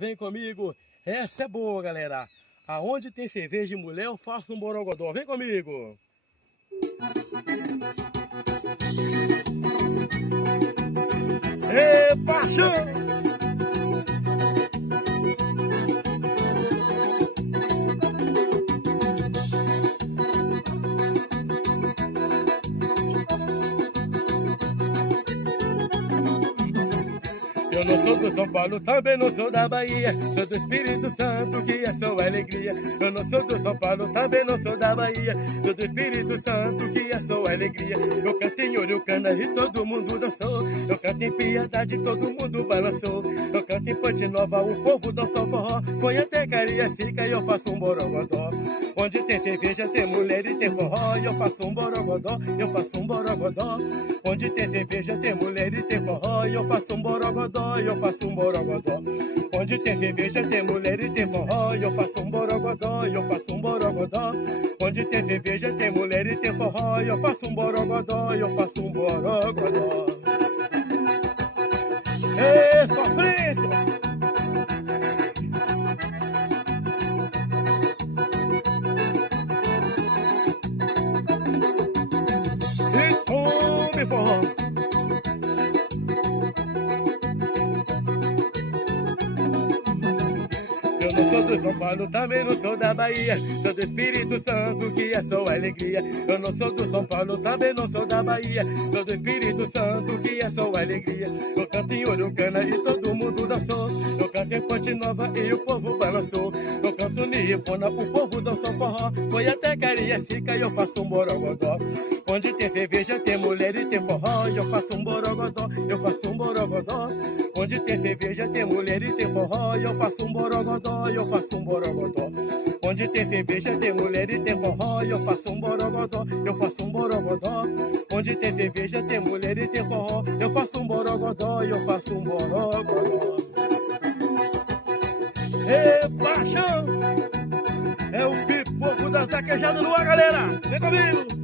Vem comigo, essa é boa, galera. Aonde tem cerveja de mulher, eu faço um borogodó. Vem comigo. Ê, paixão! Eu não sou do São Paulo, também não sou da Bahia. Sou do Espírito Santo, que é só alegria. Eu não sou do São Paulo, também não sou da Bahia. Sou do Espírito Santo, que é só alegria. Eu canto em Urucana e todo mundo dançou. Eu canto em Piedade, todo mundo balançou. Eu canto em Ponte Nova, o povo dançou forró. Foi até Cariacica e eu faço um borogodó. Onde tem cerveja, tem mulher e tem forró. E eu faço um borogodó, eu faço um borogodó. Onde tem cerveja, tem mulher e tem forró. E eu faço um borogodó, eu faço um borogodó. Onde tem cerveja, tem mulher e tem forró. E eu faço um borogodó, eu faço um borogodó. Onde tem cerveja, tem mulher e tem forró. E eu faço um borogodó, eu faço um borogodó. Ê, sofrência! Eu não sou do São Paulo, também não sou da Bahia. Sou do Espírito Santo, que é só alegria. Eu não sou do São Paulo, também não sou da Bahia. Sou do Espírito Santo, que é só alegria. Eu canto em Urucana e todo mundo dançou. Eu canto em Ponte Nova e o povo balançou. Eu canto em Ripona, o povo dançou forró. Foi até Cariacica e eu faço um borogodó. Onde tem cerveja, tem mulher e tem forró. Eu faço um borogodó, eu faço um borogodó. Onde tem cerveja, tem mulher e tem forró. Eu faço um borogodó, eu faço um borogodó. Onde tem cerveja, tem mulher e tem forró. Eu faço um borogodó, eu faço um borogodó. Onde tem cerveja, tem mulher e tem forró. Eu faço um borogodó, eu faço um borogodó. Ê, paixão! É o pipoco da saquejada no ar, galera! Vem comigo!